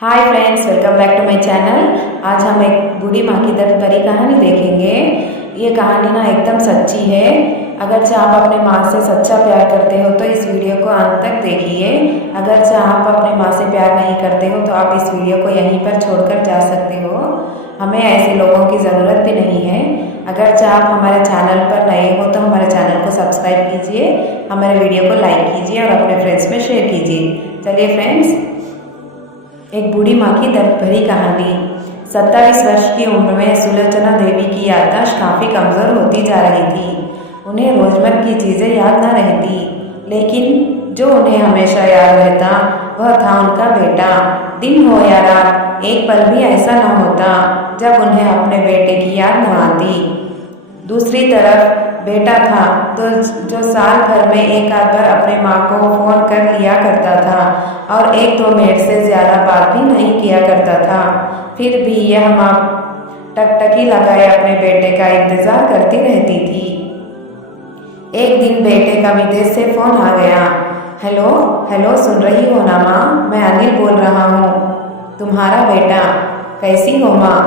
Hi friends, welcome back to my channel. आज हम एक बूढ़ी माँ की दर्द भरी कहानी देखेंगे। ये कहानी ना एकदम सच्ची है। अगर चाहे आप अपने माँ से सच्चा प्यार करते हो तो इस वीडियो को अंत तक देखिए। अगर चाहे आप अपने माँ से प्यार नहीं करते हो तो आप इस वीडियो को यहीं पर छोड़कर जा सकते हो। हमें ऐसे लोगों की ज़रूरत भी नहीं है। अगर चाहे आप हमारे चैनल पर नए हो तो हमारे चैनल को सब्सक्राइब कीजिए, हमारे वीडियो को लाइक कीजिए और अपने फ्रेंड्स में शेयर कीजिए। चलिए फ्रेंड्स, एक बूढ़ी माँ की दर्द भरी कहानी। 27 वर्ष की उम्र में सुलोचना देवी की याददाश्त काफ़ी कमज़ोर होती जा रही थी। उन्हें रोज़मर्रा की चीज़ें याद न रहती, लेकिन जो उन्हें हमेशा याद रहता वह था उनका बेटा। दिन हो या रात, एक पल भी ऐसा न होता जब उन्हें अपने बेटे की याद न आती। दूसरी तरफ बेटा था तो जो साल भर में एक आध बार अपने माँ को फ़ोन कर लिया करता था और 1-2 मिनट से ज़्यादा बात भी नहीं किया करता था। फिर भी यह माँ टकटकी लगाए अपने बेटे का इंतज़ार करती रहती थी। एक दिन बेटे का विदेश से फ़ोन आ गया। हेलो हेलो, सुन रही हो ना माँ? मैं अनिल बोल रहा हूँ, तुम्हारा बेटा। कैसी हो माँ?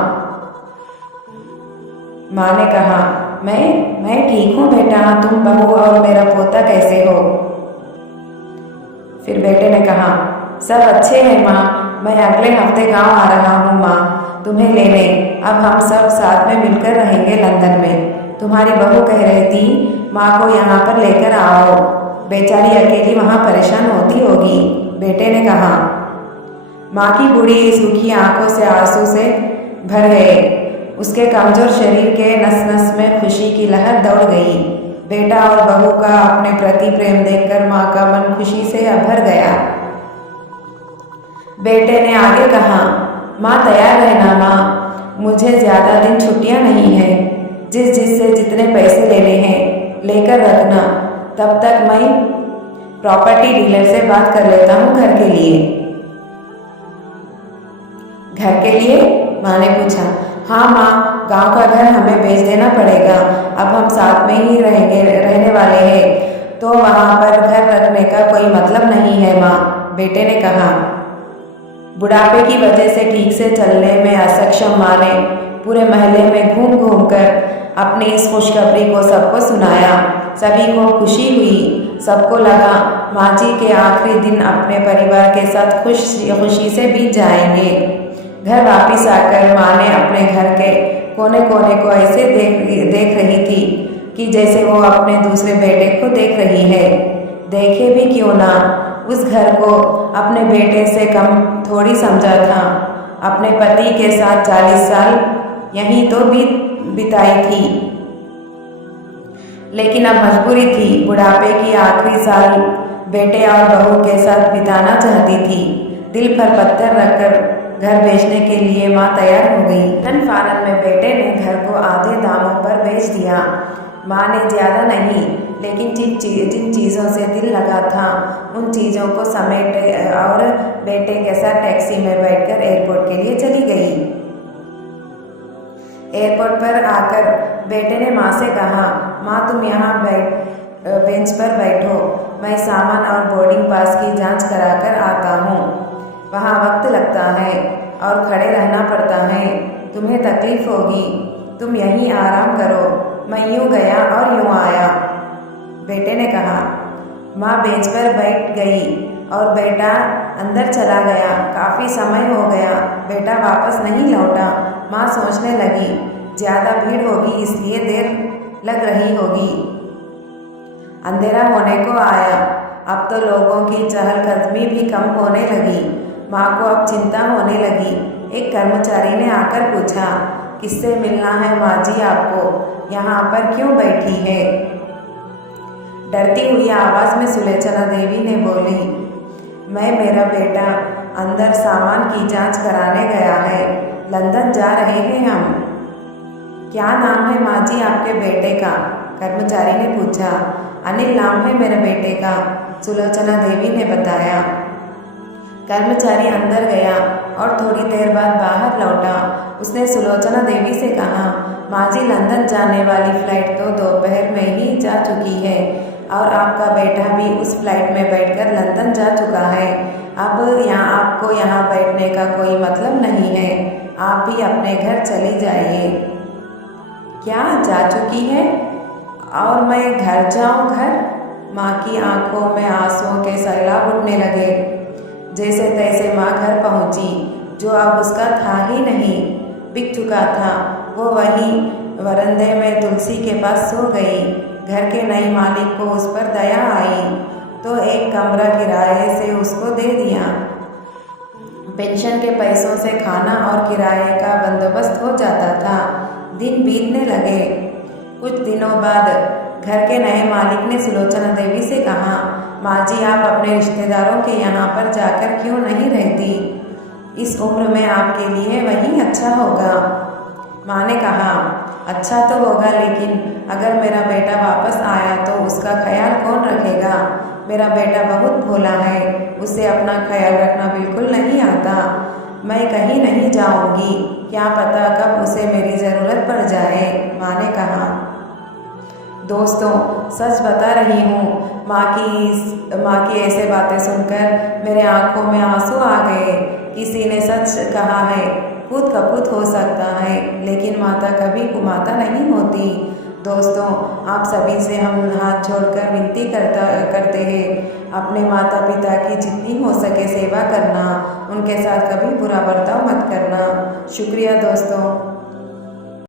माँ ने कहा, मैं ठीक हूँ बेटा, तुम बहू और मेरा पोता कैसे हो? फिर बेटे ने कहा, सब अच्छे हैं माँ, मैं अगले हफ्ते गांव आ रहा हूँ माँ तुम्हें लेने। अब हम सब साथ में मिलकर रहेंगे लंदन में। तुम्हारी बहू कह रही थी माँ को यहाँ पर लेकर आओ, बेचारी अकेली वहाँ परेशान होती होगी। बेटे ने कहा। माँ की बूढ़ी सूखी आंखों से आंसू से भर गए। उसके कमजोर शरीर के नस नस में खुशी की लहर दौड़ गई। बेटा और बहू का अपने प्रति प्रेम देखकर माँ का मन खुशी से भर गया। बेटे ने आगे कहा, माँ तैयार रहना माँ, मुझे ज़्यादा दिन छुट्टियाँ नहीं हैं। जिससे जितने पैसे लेने हैं लेकर रखना। तब तक मैं प्रॉपर्टी डीलर से बात कर लेता हूँ घर के लिए। घर के लिए? माँ ने पूछा। हाँ माँ, गांव का घर हमें बेच देना पड़ेगा। अब हम साथ में ही रहने वाले हैं, तो वहाँ पर घर रखने का कोई मतलब नहीं है माँ, बेटे ने कहा। बुढ़ापे की वजह से ठीक से चलने में असक्षम माँ ने पूरे महल्ले में घूम घूम कर अपनी इस खुशखबरी को सबको सुनाया। सभी को खुशी हुई। सबको लगा माँ जी के आखिरी दिन अपने परिवार के साथ खुशी से बीत जाएंगे। घर वापस आकर माँ ने अपने घर के कोने कोने को ऐसे देख रही थी कि जैसे वो अपने दूसरे बेटे को देख रही है। देखे भी क्यों ना, उस घर को अपने बेटे से कम थोड़ी समझा था। अपने पति के साथ 40 साल यहीं तो बिताई थी, लेकिन अब मजबूरी थी। बुढ़ापे की आखिरी साल बेटे और बहू के साथ बिताना चाहती थी। दिल पर पत्थर रखकर घर बेचने के लिए माँ तैयार हो गई। धन फानन में बेटे ने घर को आधे दामों पर बेच दिया। माँ ने ज़्यादा नहीं, लेकिन जिन चीज़ों से दिल लगा था उन चीज़ों को समेटे और बेटे के साथ टैक्सी में बैठकर एयरपोर्ट के लिए चली गई। एयरपोर्ट पर आकर बेटे ने माँ से कहा, माँ तुम यहाँ बेंच पर बैठो, मैं सामान और बोर्डिंग पास की जांच कराकर आता हूँ। वहाँ वक्त लगता है और खड़े रहना पड़ता है, तुम्हें तकलीफ होगी, तुम यहीं आराम करो। मैं यूँ गया और यूँ आया, बेटे ने कहा। माँ बेंच पर बैठ गई और बेटा अंदर चला गया। काफ़ी समय हो गया, बेटा वापस नहीं लौटा। माँ सोचने लगी, ज़्यादा भीड़ होगी इसलिए देर लग रही होगी। अंधेरा होने को आया। अब तो लोगों की चहलकदमी भी कम होने लगी। माँ को अब चिंता होने लगी। एक कर्मचारी ने आकर पूछा, किससे मिलना है माँ जी आपको? यहाँ पर क्यों बैठी है? डरती हुई आवाज़ में सुलोचना देवी ने बोली, मेरा बेटा अंदर सामान की जांच कराने गया है, लंदन जा रहे हैं हम। क्या नाम है माँ जी आपके बेटे का? कर्मचारी ने पूछा। अनिल नाम है मेरे बेटे का, सुलोचना देवी ने बताया। कर्मचारी अंदर गया और थोड़ी देर बाद बाहर लौटा। उसने सुलोचना देवी से कहा, माँ जी लंदन जाने वाली फ़्लाइट तो दोपहर में ही जा चुकी है और आपका बेटा भी उस फ्लाइट में बैठकर लंदन जा चुका है। अब आपको यहाँ बैठने का कोई मतलब नहीं है, आप भी अपने घर चली जाइए। क्या जा चुकी है और मैं घर जाऊँ घर? माँ की आंखों में आंसुओं के सैलाब उठने लगे। जैसे तैसे माँ घर पहुँची, जो अब उसका था ही नहीं, बिक चुका था। वो वहीं वरांदे में तुलसी के पास सो गई। घर के नए मालिक को उस पर दया आई तो एक कमरा किराए से उसको दे दिया। पेंशन के पैसों से खाना और किराए का बंदोबस्त हो जाता था। दिन बीतने लगे। कुछ दिनों बाद घर के नए मालिक ने सुलोचना देवी से कहा, माँ जी, आप अपने रिश्तेदारों के यहाँ पर जाकर क्यों नहीं रहती? इस उम्र में आपके लिए वही अच्छा होगा। माँ ने कहा, अच्छा तो होगा, लेकिन अगर मेरा बेटा वापस आया तो उसका ख्याल कौन रखेगा? मेरा बेटा बहुत भोला है, उसे अपना ख्याल रखना बिल्कुल नहीं आता। मैं कहीं नहीं जाऊंगी, क्या पता कब उसे मेरी ज़रूरत पड़ जाए, माँ ने कहा। दोस्तों, सच बता रही हूँ, माँ की ऐसे बातें सुनकर मेरे आंखों में आंसू आ गए। किसी ने सच कहा है, पूत कपूत हो सकता है, लेकिन माता कभी कुमाता नहीं होती। दोस्तों, आप सभी से हम हाथ जोड़कर विनती करते हैं, अपने माता पिता की जितनी हो सके सेवा करना, उनके साथ कभी बुरा बर्ताव मत करना। शुक्रिया दोस्तों।